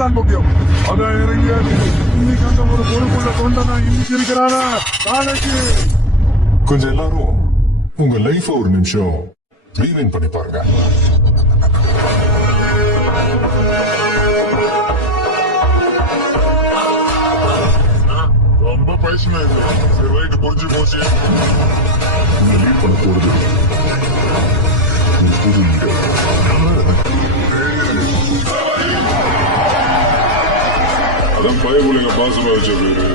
தான் முக்கியம். அதான் இறங்கியாச்சு. இன்னைக்கு அந்த ஒரு பொறுப்புள்ள தொண்டனா இன்னைக்கு இருக்கிறானா நாளைக்கு. கொஞ்சம் எல்லாரும் உங்க லைஃப் ஒரு நிமிஷம் ரீவைண்ட் பண்ணி பாருங்க. ரொம்ப பைசனா சரி ரைட்டு புரிஞ்சு போச்சு. நீங்க லீட் பண்ண போறது புது அதான் பயபுள்ளைங்க பாசமா வச்ச பேரு.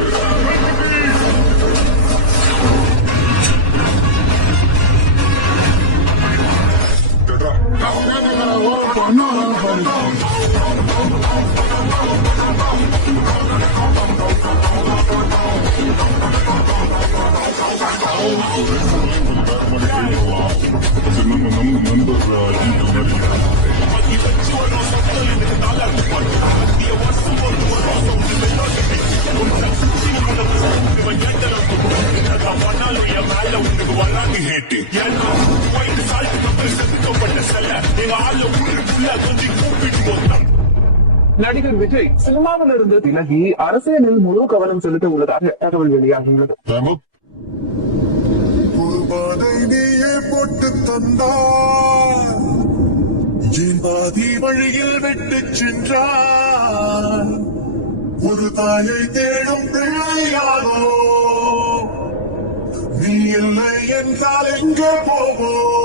நடிகர் விஜய் சினிமாவில் இருந்து விலகி அரசியலில் முழு கவனம் செலுத்த உள்ளதாக தகவல் வெளியாகியுள்ளது. போட்டு தந்தார் என் பாதி வழியில் விட்டு சென்றார். ஒரு தாயை தேடும் பிள்ளையானோ நீ இல்லை என்றால் எங்கே போவோம்?